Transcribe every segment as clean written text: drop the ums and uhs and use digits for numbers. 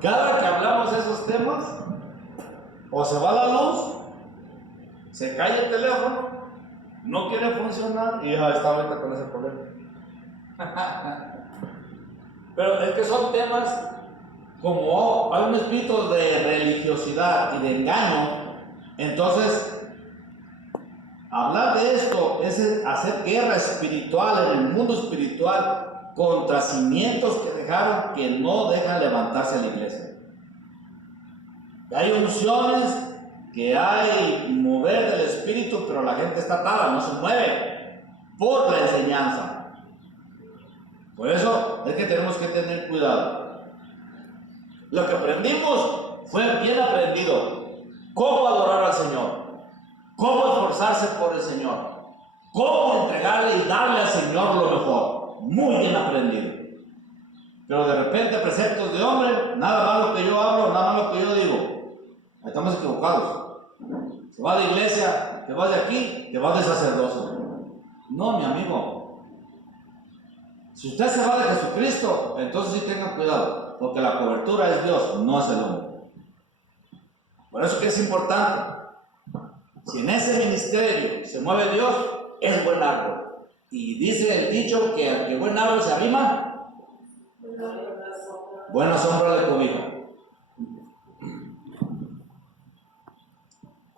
Cada que hablamos de esos temas, o se va la luz, se cae el teléfono, no quiere funcionar y ya está ahorita con ese problema. Pero es que son temas, como hay un espíritu de religiosidad y de engaño, entonces hablar de esto es hacer guerra espiritual en el mundo espiritual contra cimientos que dejaron, que no dejan levantarse a la iglesia. Hay unciones, que hay mover del espíritu, pero la gente está atada, no se mueve por la enseñanza. Por eso es que tenemos que tener cuidado. Lo que aprendimos fue bien aprendido. Cómo adorar al Señor, cómo esforzarse por el Señor, cómo entregarle y darle al Señor lo mejor. Muy bien aprendido. Pero de repente preceptos de hombre, nada más lo que yo hablo, nada más lo que yo digo. Estamos equivocados. Se va de iglesia, te vas de aquí, te vas de sacerdocio. No, mi amigo. Si usted se va de Jesucristo, entonces sí tenga cuidado, porque la cobertura es Dios, no es el hombre. Por eso que es importante. Si en ese ministerio se mueve Dios, es buen árbol. Y dice el dicho que al que buen árbol se arrima, buena sombra le cobija.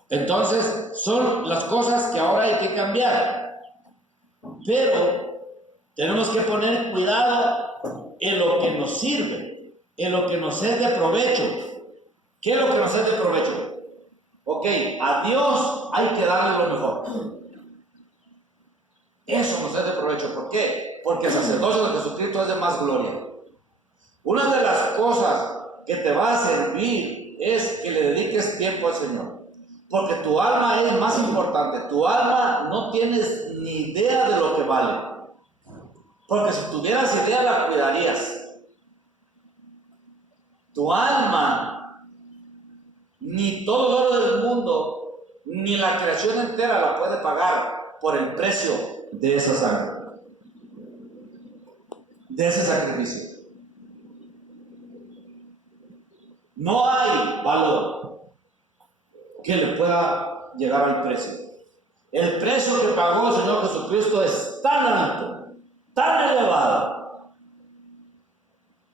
Entonces, son las cosas que ahora hay que cambiar. Pero tenemos que poner cuidado en lo que nos sirve, en lo que nos es de provecho. ¿Qué es lo que nos es de provecho? Ok, a Dios hay que darle lo mejor. Eso nos es de provecho. ¿Por qué? Porque el sacerdocio de Jesucristo es de más gloria. Una de las cosas que te va a servir es que le dediques tiempo al Señor. Porque tu alma es más importante. Tu alma no tienes ni idea de lo que vale. Porque si tuvieras idea la cuidarías. Tu alma, ni todo el oro del mundo, ni la creación entera la puede pagar por el precio de esa sangre, de ese sacrificio. No hay valor que le pueda llegar al precio. El precio que pagó el Señor Jesucristo es tan alto, tan elevado,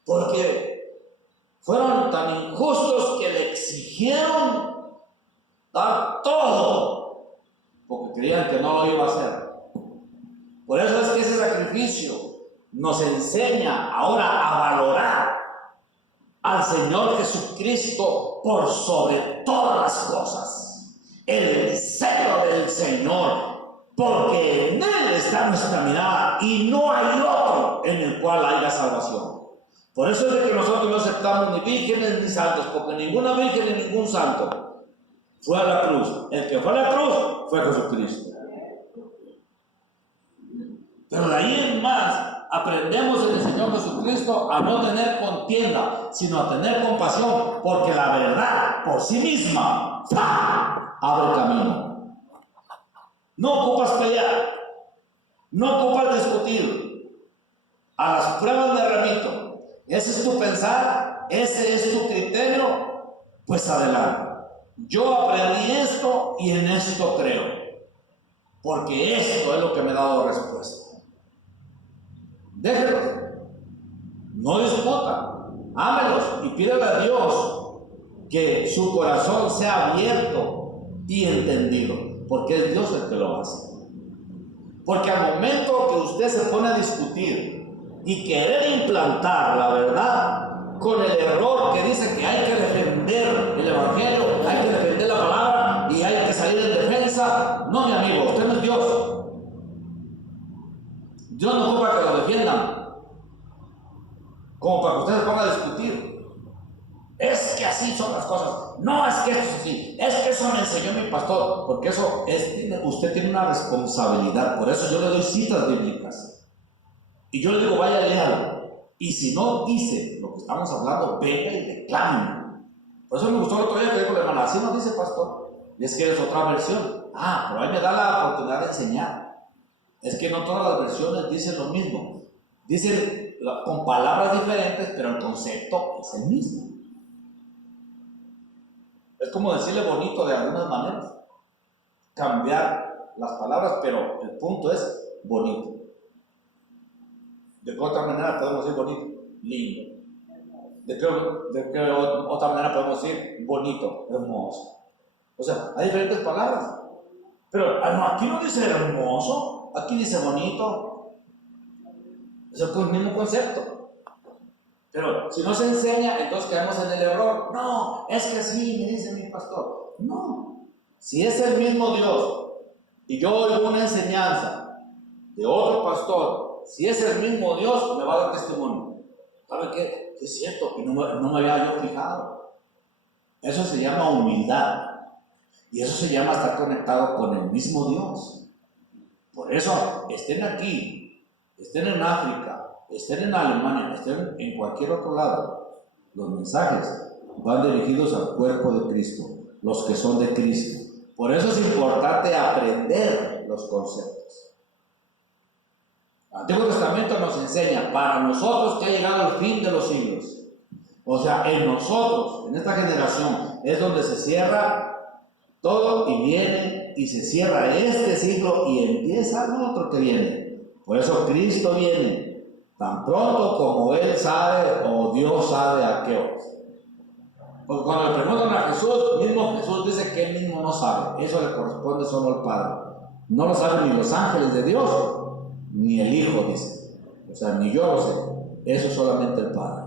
porque fueron tan injustos que le exigieron dar todo, porque creían que no lo iba a hacer. Por eso es que ese sacrificio nos enseña ahora a valorar al Señor Jesucristo por sobre todas las cosas, el celo del Señor, porque en Él está nuestra mirada y no hay otro en el cual haya salvación. Por eso es de que nosotros no aceptamos ni vírgenes ni santos, porque ninguna virgen ni ningún santo fue a la cruz. El que fue a la cruz fue Jesucristo. Pero de ahí en más aprendemos en el Señor Jesucristo a no tener contienda, sino a tener compasión, porque la verdad por sí misma abre camino. No ocupas pelear, no ocupas discutir. A las pruebas me remito. Ese es tu pensar, ese es tu criterio, pues adelante. Yo aprendí esto y en esto creo, porque esto es lo que me ha dado respuesta. Déjenlos, no discutan, ámelos y pídele a Dios que su corazón sea abierto y entendido, porque es Dios el que lo hace. Porque al momento que usted se pone a discutir y querer implantar la verdad con el error que dice que hay que defender el Evangelio, hay que defender la palabra y hay que salir en defensa, no, mi amigo, usted no es Dios. Dios no ocupa que lo defiendan como para que ustedes se pongan a discutir. Es que así son las cosas. No, es que esto es así. Es que eso me enseñó mi pastor. Porque eso es, usted tiene una responsabilidad. Por eso yo le doy citas bíblicas. Y yo le digo, vaya, léalo. Y si no dice lo que estamos hablando, venga y reclame. Por eso me gustó el otro día que dijo la hermana, así no dice pastor. Y es que es otra versión. Ah, pero ahí me da la oportunidad de enseñar. Es que no todas las versiones dicen lo mismo. Dicen con palabras diferentes, pero el concepto es el mismo. Es como decirle bonito de algunas maneras. Cambiar las palabras, pero el punto es bonito. ¿De qué otra manera podemos decir bonito? Lindo. ¿De qué otra manera podemos decir bonito? Hermoso. O sea, hay diferentes palabras. Pero aquí no dice hermoso, aquí dice bonito. Es el mismo concepto. Pero si no se enseña, entonces quedamos en el error. No, es que así me dice mi pastor. No. Si es el mismo Dios y yo oigo una enseñanza de otro pastor, si es el mismo Dios, me va a dar testimonio. ¿Sabe qué? Es cierto, y no me había yo fijado. Eso se llama humildad. Y eso se llama estar conectado con el mismo Dios. Por eso, estén aquí, estén en África, estén en Alemania, estén en cualquier otro lado, los mensajes van dirigidos al cuerpo de Cristo, los que son de Cristo. Por eso es importante aprender los conceptos. El Antiguo Testamento nos enseña, para nosotros que ha llegado el fin de los siglos. O sea, en nosotros, en esta generación, es donde se cierra todo y viene y se cierra este siglo y empieza el otro que viene. Por eso Cristo viene tan pronto como Él sabe o Dios sabe a qué hora. Porque cuando le preguntan a Jesús, mismo Jesús dice que Él mismo no sabe. Eso le corresponde solo al Padre. No lo saben ni los ángeles de Dios, ni el Hijo, dice. O sea, ni yo lo sé. Eso es solamente el Padre.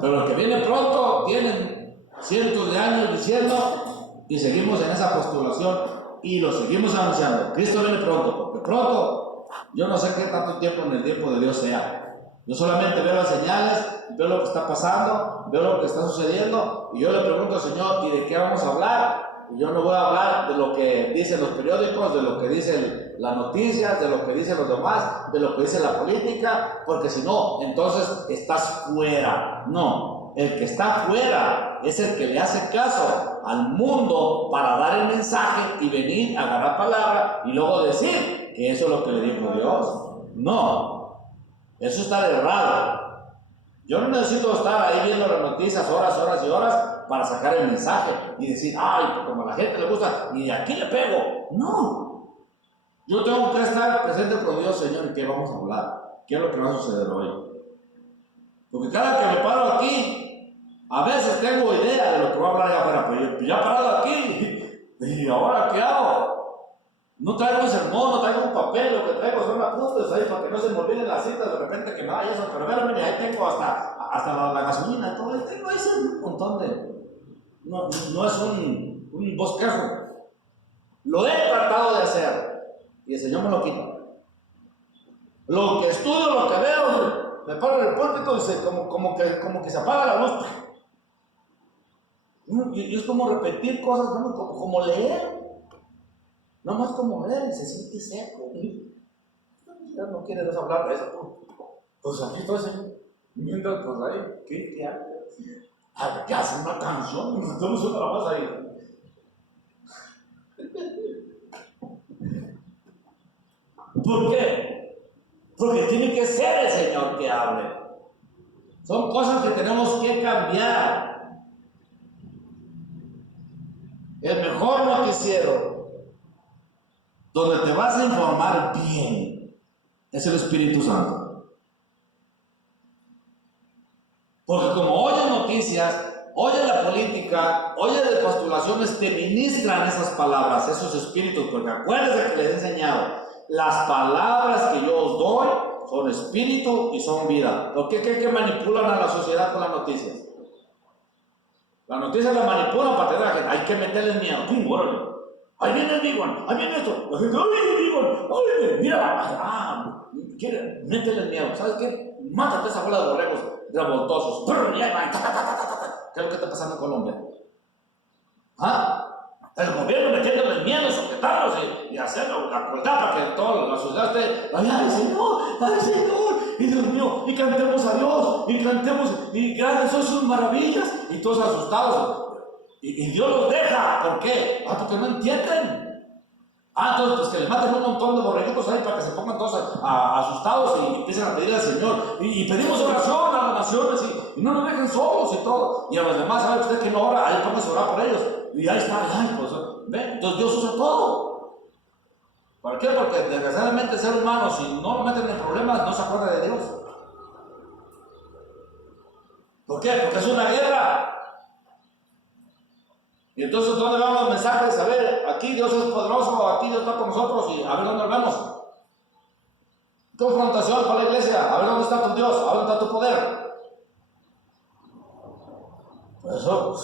Pero el que viene pronto, tienen cientos de años diciendo, y seguimos en esa postulación y lo seguimos anunciando. Cristo viene pronto, porque pronto, yo no sé qué tanto tiempo en el tiempo de Dios sea. Yo solamente veo las señales, veo lo que está pasando, veo lo que está sucediendo, y yo le pregunto al Señor, ¿y de qué vamos a hablar? Y yo no voy a hablar de lo que dicen los periódicos, de lo que dicen las noticias, de lo que dicen los demás, de lo que dice la política, porque si no, entonces estás fuera. No, el que está fuera es el que le hace caso al mundo para dar el mensaje y venir a agarrar palabra y luego decir que eso es lo que le dijo Dios. No, eso está errado. Yo no necesito estar ahí viendo las noticias horas y horas para sacar el mensaje y decir, ay, como a la gente le gusta, y de aquí le pego. No. Yo tengo que estar presente con Dios, Señor, ¿y qué vamos a hablar? ¿Qué es lo que va a suceder hoy? Porque cada que me paro aquí, a veces tengo idea de lo que voy a hablar allá afuera, pero ya parado aquí, ¿y ahora qué hago? No traigo un sermón, no traigo un papel, lo que traigo son apuntes ahí para que no se me olviden las citas de repente que me vaya eso, pero mira, ahí tengo hasta la gasolina, todo ahí tengo ahí un montón de... No es un bosquejo. Lo he tratado de hacer y el Señor me lo quita. Lo que estudio, lo que veo, me paro en el púlpito y como que se apaga la luz. Y es como repetir cosas, ¿no? como leer. No más como leer y se siente seco. No quiere Dios hablar de eso. Pues aquí todo ese. Mientras pues ahí, ¿qué hace? ¿Qué hace una canción? Nos damos otra más ahí. ¿Por qué? Porque tiene que ser el Señor que hable. Son cosas que tenemos que cambiar. El mejor noticiero, donde te vas a informar bien, es el Espíritu Santo. Porque como oyes noticias, oyes la política, oyes de postulaciones, te ministran esas palabras, esos espíritus, porque acuérdense que les he enseñado, las palabras que yo os doy son espíritu y son vida. ¿Por qué creen que manipulan a la sociedad con las noticias? Las noticias las manipulan para tener a la gente, hay que meterle miedo. ¡Pum! ¡Órale! Ahí viene el Bigón, ahí viene esto. La gente, ¡ay, Bigón! ¡Ay, mira! Quiere meterle miedo. ¿Sabes qué? Mátate esa bola de borregos revoltosos. ¿Qué es lo que está pasando en Colombia? ¿Ah? El gobierno metiéndole miedo, sujetarlos y hacerlo, acordar para que toda la sociedad esté, ¡ay, Señor! Y Dios mío, y cantemos a Dios, y cantemos, y grandes son sus maravillas, y todos asustados. Y Dios los deja, ¿por qué? Porque no entienden. Entonces pues que le maten un montón de borreguitos ahí para que se pongan todos asustados y empiecen a pedir al Señor. Y pedimos oración a las naciones y no nos dejen solos y todo. Y a los demás, ¿sabe usted que no ora? Ahí póngase a orar por ellos. Y ahí está, ay, pues, ¿ve? Entonces Dios usa todo. ¿Por qué? Porque desgraciadamente el ser humano, si no lo meten en problemas, no se acuerda de Dios. ¿Por qué? Porque es una guerra. Y entonces, ¿dónde vamos los mensajes? A ver, aquí Dios es poderoso, aquí Dios está con nosotros, y a ver dónde lo vemos. Confrontación con la iglesia, a ver dónde está tu Dios, a ver dónde está tu poder. Por eso,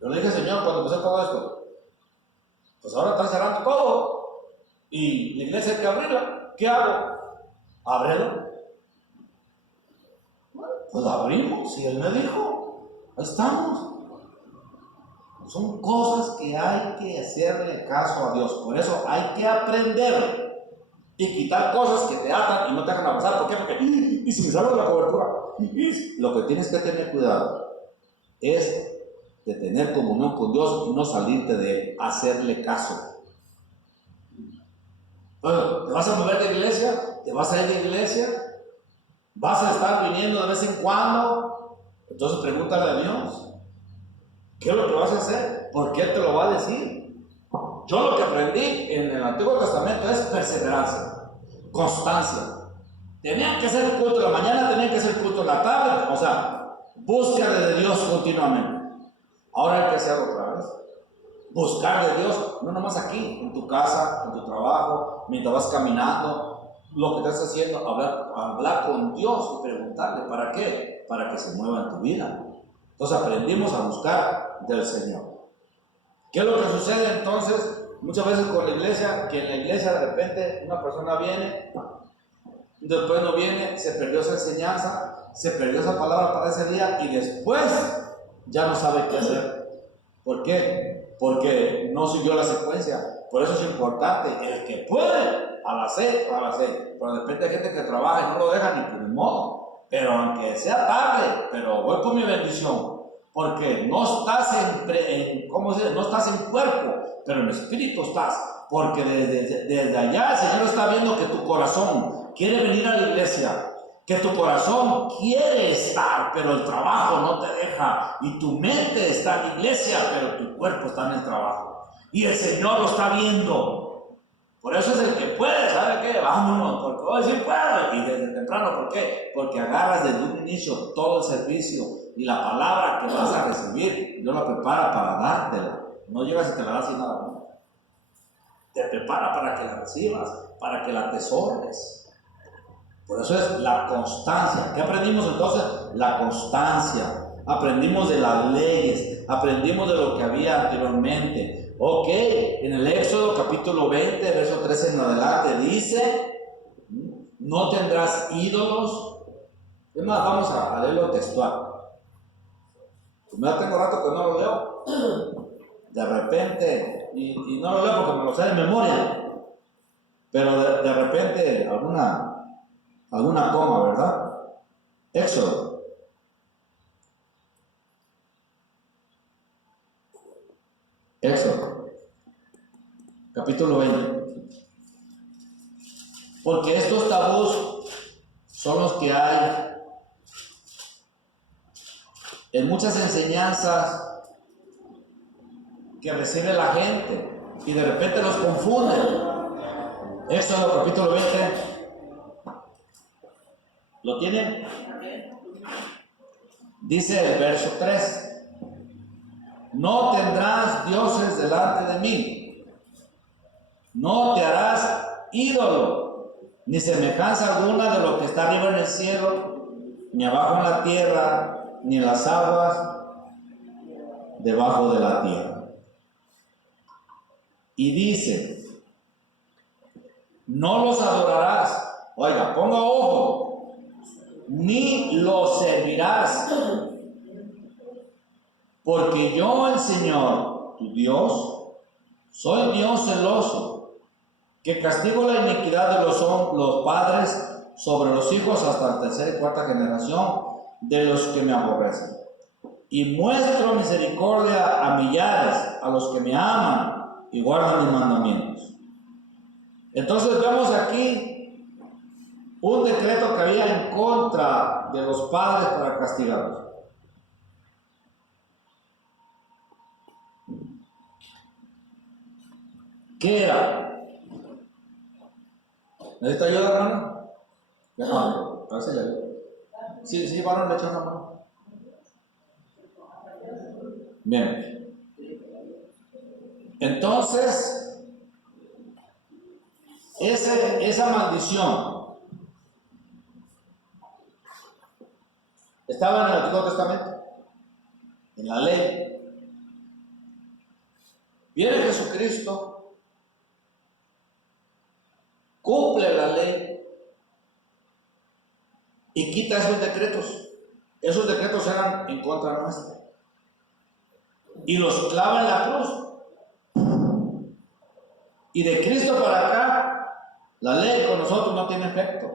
yo le dije, Señor, cuando empecé todo esto, pues ahora están cerrando todo, y la iglesia hay que abrirla. ¿Qué hago? Ábrela. Bueno, pues la abrimos, y Él me dijo, ahí estamos. Son cosas que hay que hacerle caso a Dios. Por eso hay que aprender y quitar cosas que te atan y no te dejan avanzar. ¿Por qué? Porque, y si me salgo de la cobertura, lo que tienes que tener cuidado es de tener comunión con Dios y no salirte de Él, hacerle caso. Bueno, ¿te vas a mover de iglesia? ¿Te vas a ir de iglesia? ¿Vas a estar viniendo de vez en cuando? Entonces pregúntale a Dios. ¿Qué es lo que vas a hacer? ¿Por qué te lo va a decir? Yo lo que aprendí en el Antiguo Testamento es perseverancia, constancia. Tenían que ser el culto de la mañana, tenían que ser el culto de la tarde, o sea, búsqueda de Dios continuamente. Ahora hay que hacerlo otra vez. Buscar de Dios, no nomás aquí, en tu casa, en tu trabajo, mientras vas caminando, lo que estás haciendo, hablar con Dios y preguntarle, ¿para qué? Para que se mueva en tu vida. Entonces aprendimos a buscar del Señor. ¿Qué es lo que sucede entonces? Muchas veces con la iglesia, que en la iglesia de repente una persona viene, después no viene, se perdió esa enseñanza, se perdió esa palabra para ese día y después ya no sabe qué hacer. ¿Por qué? Porque no siguió la secuencia. Por eso es importante, el que puede, a las 6, pero de repente hay gente que trabaja y no lo deja ni por el modo. Pero aunque sea tarde, pero voy por mi bendición, porque no estás ¿cómo se dice? No estás en cuerpo, pero en espíritu estás, porque desde allá el Señor está viendo que tu corazón quiere venir a la iglesia, que tu corazón quiere estar, pero el trabajo no te deja, y tu mente está en la iglesia, pero tu cuerpo está en el trabajo, y el Señor lo está viendo. Por eso es el que puede, ¿sabe qué? Vámonos, porque hoy sí puedo. Y desde temprano, ¿por qué? Porque agarras desde un inicio todo el servicio y la palabra que vas a recibir, Dios la prepara para dártela. No llegas y te la das sin nada, ¿no? Te prepara para que la recibas, para que la atesores. Por eso es la constancia. ¿Qué aprendimos entonces? La constancia. Aprendimos de las leyes, aprendimos de lo que había anteriormente. Ok, en el Éxodo capítulo 20, verso 13 en adelante, dice, no tendrás ídolos. Es más, vamos a leerlo textual. Me tengo rato que no lo leo. De repente, y no lo leo porque me lo sé de memoria, pero de repente alguna coma, ¿verdad? Éxodo. Éxodo, capítulo 20. Porque estos tabús son los que hay en muchas enseñanzas que recibe la gente y de repente los confunden. Éxodo, capítulo 20. ¿Lo tienen? Dice el verso 3. No tendrás dioses delante de mí, no te harás ídolo, ni semejanza alguna de lo que está arriba en el cielo, ni abajo en la tierra, ni en las aguas debajo de la tierra. Y dice, no los adorarás, oiga, ponga ojo, ni los servirás. Porque yo, el Señor, tu Dios, soy Dios celoso, que castigo la iniquidad de los padres sobre los hijos hasta la tercera y cuarta generación de los que me aborrecen. Y muestro misericordia a millares, a los que me aman y guardan mis mandamientos. Entonces vemos aquí un decreto que había en contra de los padres para castigarlos. ¿Qué era? ¿Necesita ayuda, hermano? No, a ver si le ayudo. Sí, varón, le echan una mano. Bien. Entonces, esa maldición estaba en el Antiguo Testamento, en la ley. Viene Jesucristo, cumple la ley y quita esos decretos. Esos decretos eran en contra nuestra. Y los clava en la cruz. Y de Cristo para acá, la ley con nosotros no tiene efecto.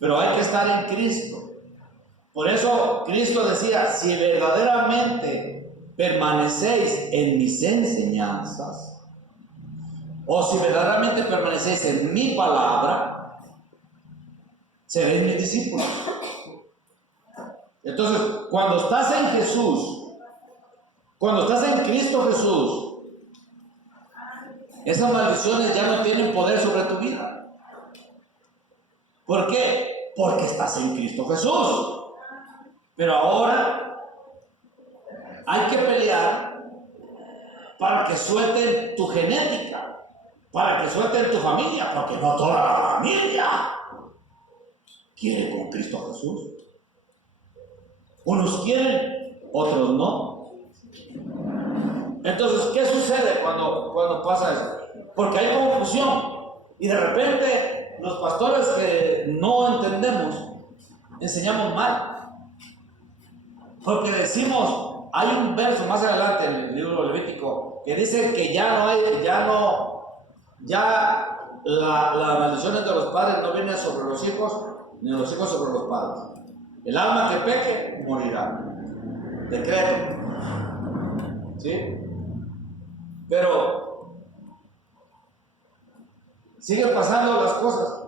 Pero hay que estar en Cristo. Por eso Cristo decía, si verdaderamente permanecéis en mis enseñanzas, o si verdaderamente permanecéis en mi palabra, seréis mis discípulos. Entonces, cuando estás en Jesús, cuando estás en Cristo Jesús, esas maldiciones ya no tienen poder sobre tu vida. ¿Por qué? Porque estás en Cristo Jesús. Pero ahora hay que pelear para que suelten tu genética, para que suelten tu familia, porque no toda la familia quiere con Cristo Jesús. Unos quieren, otros no. Entonces, ¿qué sucede cuando pasa eso? Porque hay confusión y de repente los pastores que no entendemos enseñamos mal. Porque decimos, hay un verso más adelante en el libro Levítico que dice que las maldiciones de los padres no vienen sobre los hijos, ni los hijos sobre los padres. El alma que peque morirá. Decreto. ¿Sí? Pero siguen pasando las cosas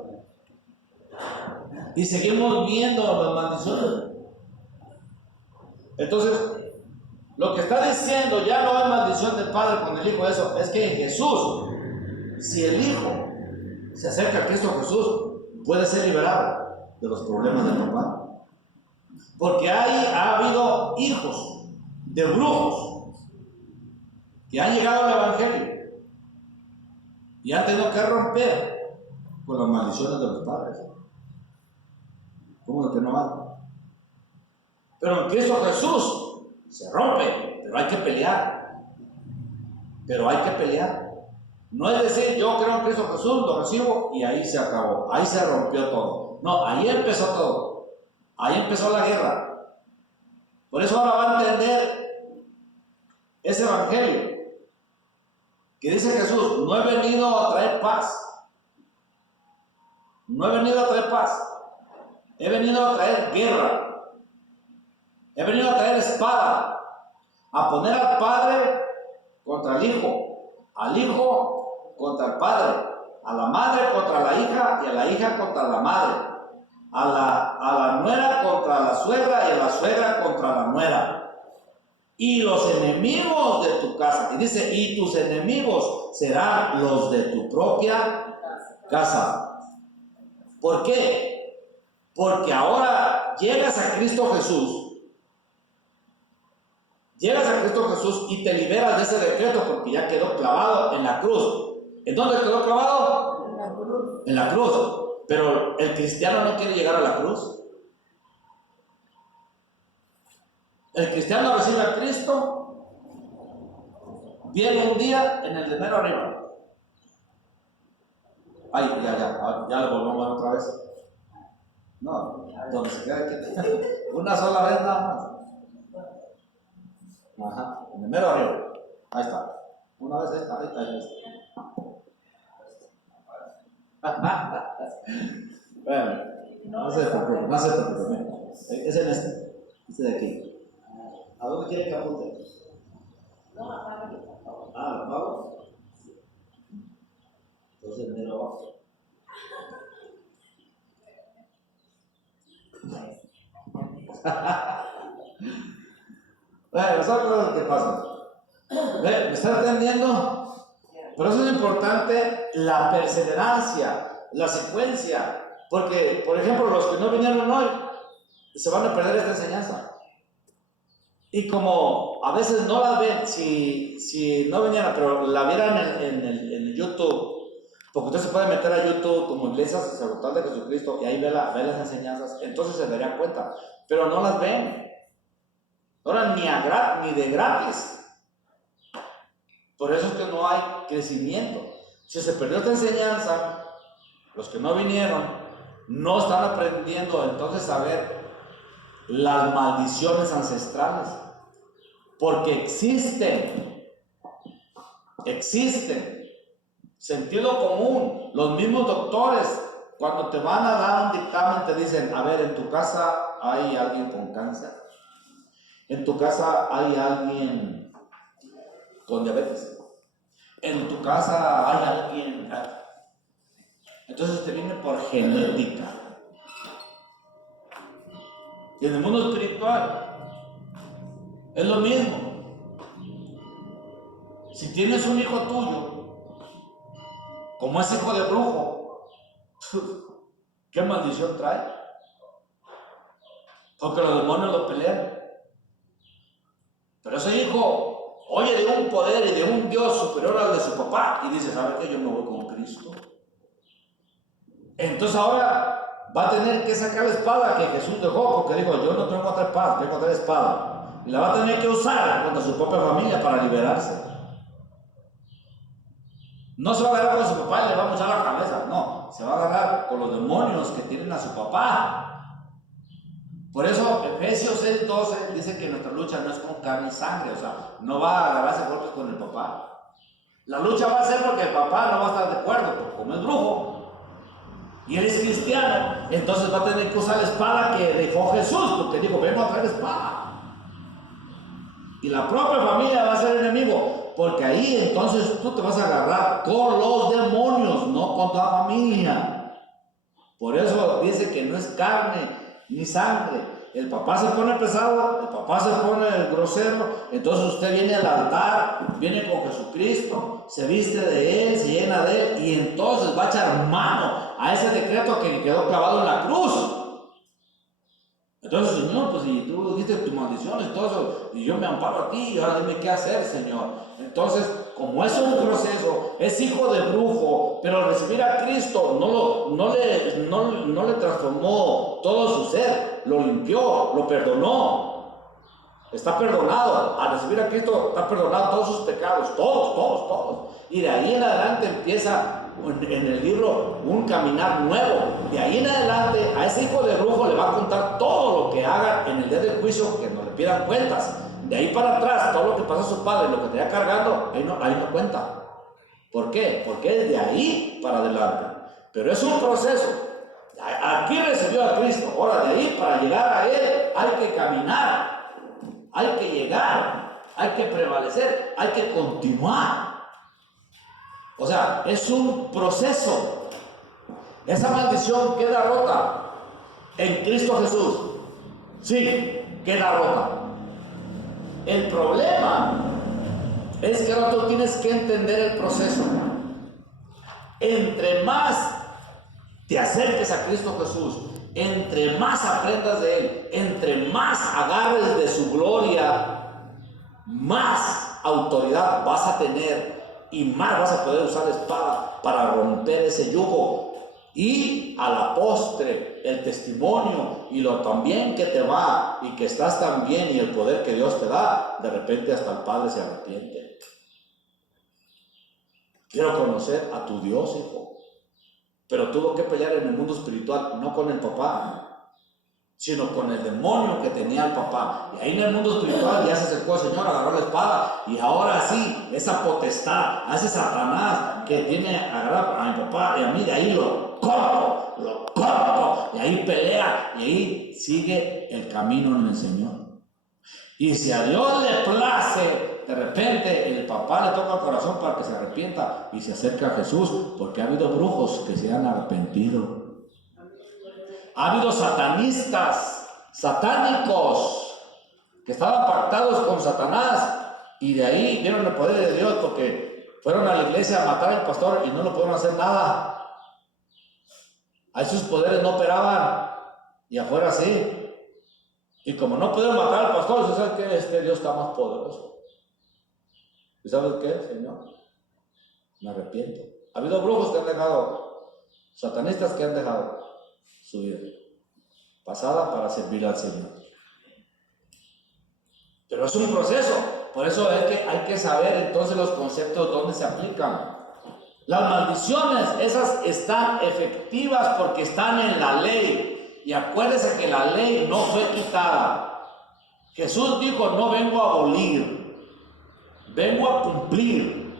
y seguimos viendo las maldiciones. Entonces, lo que está diciendo, ya no hay maldición del padre con el hijo, eso es que en Jesús, si el hijo se acerca a Cristo Jesús, puede ser liberado de los problemas del papá. Porque ha habido hijos de brujos que han llegado al Evangelio y han tenido que romper con las maldiciones de los padres. ¿Cómo de que no hay? Pero en Cristo Jesús se rompe, pero hay que pelear. Pero hay que pelear. No es decir, yo creo en Cristo Jesús, lo recibo y ahí se acabó. Ahí se rompió todo. No, ahí empezó todo. Ahí empezó la guerra. Por eso ahora va a entender ese evangelio que dice Jesús, no he venido a traer paz. No he venido a traer paz. He venido a traer guerra. He venido a traer espada, a poner al padre contra el hijo, al hijo contra el padre, a la madre contra la hija y a la hija contra la madre, a la nuera contra la suegra y a la suegra contra la nuera. Y los enemigos de tu casa, y dice, y tus enemigos serán los de tu propia casa. ¿Por qué? Porque ahora llegas a Cristo Jesús. Llegas a Cristo Jesús y te liberas de ese decreto porque ya quedó clavado en la cruz. ¿En dónde quedó clavado? En la cruz. En la cruz. Pero el cristiano no quiere llegar a la cruz. El cristiano recibe a Cristo, viene un día en el de mero arriba. Ay, ya lo volvemos a ver otra vez. No, donde se queda aquí. Una sola vez nada más. Ajá, en el mero arriba. Ahí está. Una vez ahí está. Bueno, no se preocupe. Es en este de aquí. ¿A dónde quiere que apunte? No, a Pablo. ¿A Pablo? Entonces, mero abajo. Bueno, son cosas que pasan. ¿Me está entendiendo? Por eso es importante la perseverancia, la secuencia. Porque, por ejemplo, los que no vinieron hoy se van a perder esta enseñanza. Y como a veces no la ven, si no vinieran, pero la vieran en el YouTube, porque usted se puede meter a YouTube como Iglesia Sacerdotal de Jesucristo y ahí ve las enseñanzas, entonces se darían cuenta, pero no las ven. Ahora ni de gratis. Por eso es que no hay crecimiento. Si se perdió esta enseñanza, los que no vinieron no están aprendiendo entonces a ver las maldiciones ancestrales, porque existen, sentido común. Los mismos doctores, cuando te van a dar un dictamen, te dicen: a ver, en tu casa hay alguien con cáncer, en tu casa hay alguien con diabetes, en tu casa hay alguien. Entonces te viene por genética. Y en el mundo espiritual es lo mismo. Si tienes un hijo tuyo, como es hijo de brujo, ¿qué maldición trae? Porque los demonios lo pelean. Pero ese hijo oye de un poder y de un Dios superior al de su papá y dice: ¿sabe qué? Yo me voy con Cristo. Entonces ahora va a tener que sacar la espada que Jesús dejó, porque dijo: yo no tengo otra espada, tengo otra espada. Y la va a tener que usar contra su propia familia para liberarse. No se va a agarrar con su papá y le va a echar la cabeza, no, se va a agarrar con los demonios que tienen a su papá. Por eso Efesios 6:12 dice que nuestra lucha no es con carne y sangre, o sea, no va a agarrarse golpes con el papá. La lucha va a ser porque el papá no va a estar de acuerdo, porque como es brujo y él es cristiano, entonces va a tener que usar la espada que dejó Jesús, porque dijo: vengo a traer espada. Y la propia familia va a ser enemigo, porque ahí entonces tú te vas a agarrar con los demonios, no con toda familia. Por eso dice que no es carne ni sangre. El papá se pone pesado, el papá se pone grosero, entonces usted viene al altar, viene con Jesucristo, se viste de Él, se llena de Él, y entonces va a echar mano a ese decreto que quedó clavado en la cruz. Entonces, Señor, pues si tú dijiste tu maldición y todo eso, y yo me amparo a ti, y ahora dime qué hacer, Señor. Entonces, como es un proceso, es hijo de brujo, pero al recibir a Cristo no le transformó todo su ser, lo limpió, lo perdonó. Está perdonado. Al recibir a Cristo está perdonado todos sus pecados, todos. Y de ahí en adelante empieza en el libro un caminar nuevo. De ahí en adelante a ese hijo de brujo le va a contar todo lo que haga en el día del juicio, que no le pidan cuentas. De ahí para atrás, todo lo que pasó a su padre, lo que tenía cargando, ahí no cuenta. ¿Por qué? Porque es de ahí para adelante. Pero es un proceso. Aquí recibió a Cristo. Ahora, de ahí para llegar a Él hay que caminar. Hay que llegar, hay que prevalecer, hay que continuar. O sea, es un proceso. Esa maldición queda rota en Cristo Jesús. Sí, queda rota. El problema es que ahora tú tienes que entender el proceso. Entre más te acerques a Cristo Jesús, entre más aprendas de Él, entre más agarres de su gloria, más autoridad vas a tener y más vas a poder usar la espada para romper ese yugo. Y a la postre, el testimonio y lo tan bien que te va y que estás tan bien y el poder que Dios te da, de repente hasta el Padre se arrepiente. Quiero conocer a tu Dios, hijo. Pero tuvo que pelear en el mundo espiritual, no con el papá, sino con el demonio que tenía el papá. Y ahí en el mundo espiritual ya se acercó el Señor, agarró la espada, y ahora sí, esa potestad, a ese Satanás que tiene agarrar a mi papá y a mí, de ahí lo corto, y ahí pelea, y ahí sigue el camino en el Señor. Y si a Dios le place, de repente el papá le toca el corazón para que se arrepienta y se acerca a Jesús, porque ha habido brujos que se han arrepentido. Ha habido satanistas, satánicos, que estaban pactados con Satanás y de ahí vieron el poder de Dios porque fueron a la iglesia a matar al pastor y no lo pudieron hacer nada. Ahí sus poderes no operaban y afuera sí. Y como no pudieron matar al pastor, ¿usted sabe qué? Este Dios está más poderoso. ¿Y sabes qué, Señor? Me arrepiento. Ha habido brujos que han dejado, satanistas que han dejado su vida pasada para servir al Señor. Pero es un proceso. Por eso hay que saber entonces los conceptos donde se aplican. Las maldiciones, esas están efectivas porque están en la ley. Y acuérdese que la ley no fue quitada. Jesús dijo, no vengo a abolir, vengo a cumplir.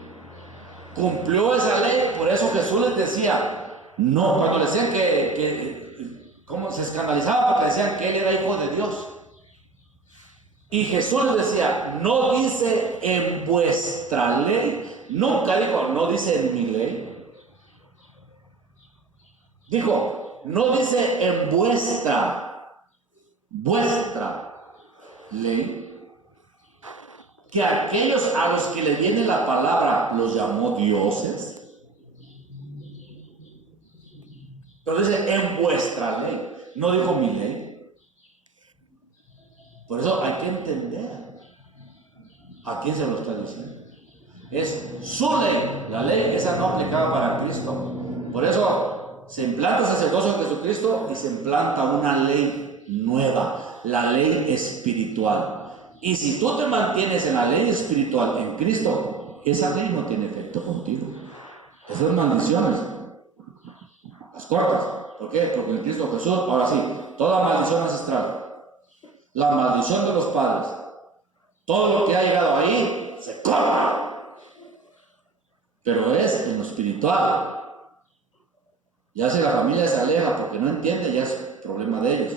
Cumplió esa ley, por eso Jesús les decía, no, cuando le decían ¿cómo se escandalizaban? Porque decían que Él era hijo de Dios. Y Jesús les decía, no dice en vuestra ley, nunca dijo, no dice en mi ley. Dijo, no dice en vuestra ley, que aquellos a los que le viene la palabra los llamó dioses. Pero dice en vuestra ley, no dijo mi ley. Por eso hay que entender a quién se lo está diciendo. Es su ley, la ley esa no aplicaba para Cristo. Por eso se implanta el sacerdocio de Jesucristo y se implanta una ley nueva, la ley espiritual. Y si tú te mantienes en la ley espiritual en Cristo, esa ley no tiene efecto contigo. Esas maldiciones las cortas. ¿Por qué? Porque en Cristo Jesús, ahora sí, toda maldición ancestral, la maldición de los padres, todo lo que ha llegado ahí se corta. Pero es en lo espiritual. Ya si la familia se aleja porque no entiende, ya es problema de ellos.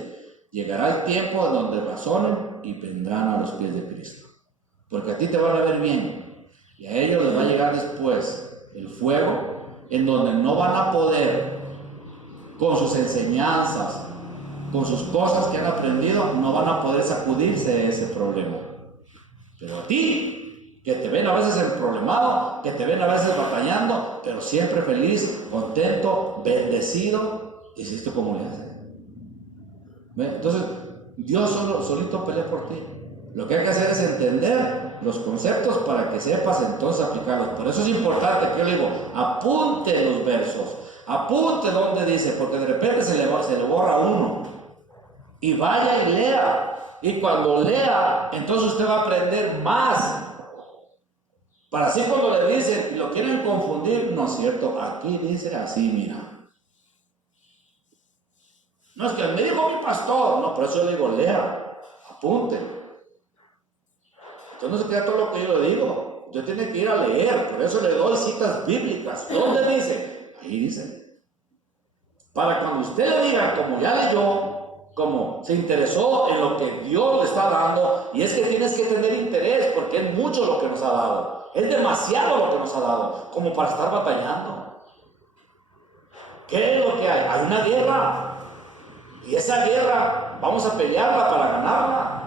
Llegará el tiempo en donde razonen y vendrán a los pies de Cristo. Porque a ti te van a ver bien y a ellos les va a llegar después el fuego en donde no van a poder, con sus enseñanzas, con sus cosas que han aprendido, no van a poder sacudirse de ese problema. Pero a ti, que te ven a veces emproblemado, que te ven a veces batallando, pero siempre feliz, contento, bendecido, hiciste como le hace. Entonces, Dios solito pelea por ti. Lo que hay que hacer es entender los conceptos para que sepas entonces aplicarlos. Por eso es importante que yo le digo, apunte los versos, apunte donde dice, porque de repente se le borra uno. Y vaya y lea. Y cuando lea, entonces usted va a aprender más. Para así cuando le dicen y lo quieren confundir, no es cierto, aquí dice así, mira. No es que me dijo mi pastor, no, por eso yo le digo, lea, apunte. Usted no se queda todo lo que yo le digo, usted tiene que ir a leer, por eso le doy citas bíblicas. ¿Dónde dice? Ahí dice. Para cuando usted le diga, como ya leyó, como se interesó en lo que Dios le está dando, y es que tienes que tener interés, porque es mucho lo que nos ha dado, es demasiado lo que nos ha dado, como para estar batallando. ¿Qué es lo que hay? Hay una guerra. Y esa guerra vamos a pelearla para ganarla.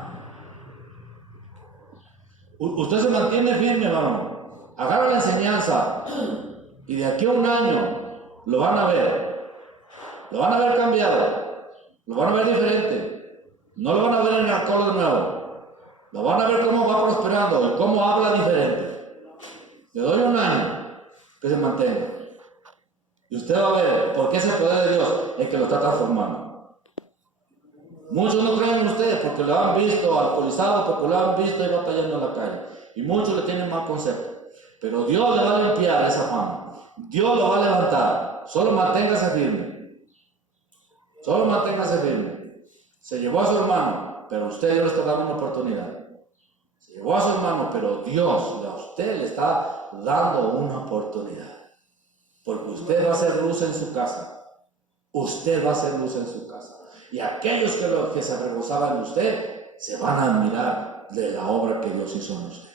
Usted se mantiene firme, hermano. Agarra la enseñanza y de aquí a un año lo van a ver. Lo van a ver cambiado. Lo van a ver diferente. No lo van a ver en el alcohol de nuevo. Lo van a ver cómo va prosperando y cómo habla diferente. Le doy un año que se mantenga. Y usted va a ver por qué ese poder de Dios es que lo está transformando. Muchos no creen en ustedes porque lo han visto alcoholizado, porque lo han visto y batallando en la calle. Y muchos le tienen mal concepto. Pero Dios le va a limpiar esa fama. Dios lo va a levantar. Solo manténgase firme. Solo manténgase firme. Se llevó a su hermano, pero usted Dios le está dando una oportunidad. Se llevó a su hermano, pero Dios a usted le está dando una oportunidad. Porque usted va a hacer luz en su casa. Usted va a hacer luz en su casa. Y aquellos que se rebosaban en usted se van a admirar de la obra que Dios hizo en usted.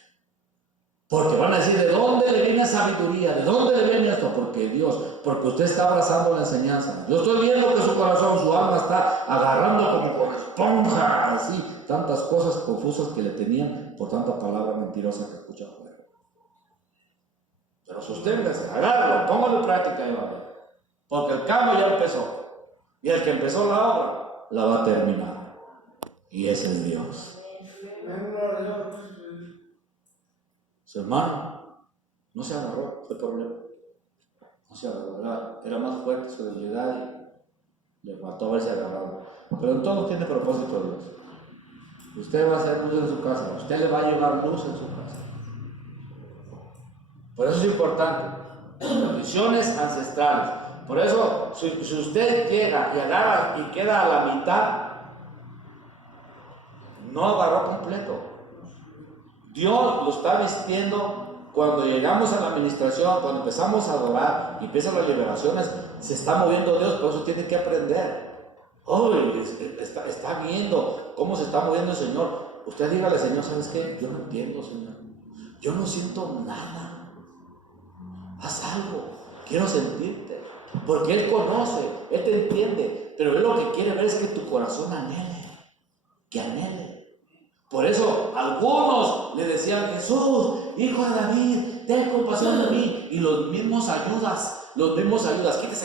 Porque van a decir, ¿de dónde le viene sabiduría? ¿De dónde le viene esto? Porque Dios, porque usted está abrazando la enseñanza. Yo estoy viendo que su corazón, su alma está agarrando como con esponja, así, tantas cosas confusas que le tenían por tanta palabra mentirosa que escucha afuera. Pero sosténgase, agárralo, póngalo en práctica y va a ver. Porque el cambio ya empezó. Y el que empezó la obra, la va a terminar. Y ese es Dios. Su hermano no se agarró, fue problema. No se agarró, era más fuerte su debilidad y le faltó haberse agarrado. Pero en todo tiene propósito Dios. Usted va a hacer luz en su casa, usted le va a llevar luz en su casa. Por eso es importante, tradiciones ancestrales. Por eso, si usted llega y agarra y queda a la mitad, no agarró completo. Dios lo está vistiendo cuando llegamos a la administración, cuando empezamos a adorar y empiezan las liberaciones, se está moviendo Dios, por eso tiene que aprender. Está viendo cómo se está moviendo el Señor. Usted dígale, Señor, ¿sabes qué? Yo no entiendo, Señor. Yo no siento nada. Haz algo. Quiero sentirte. Porque Él conoce, Él te entiende. Pero Él lo que quiere ver es que tu corazón anhele. Que anhele. Por eso algunos le decían, Jesús, hijo de David, ten compasión de mí. Y los mismos ayudas, quítese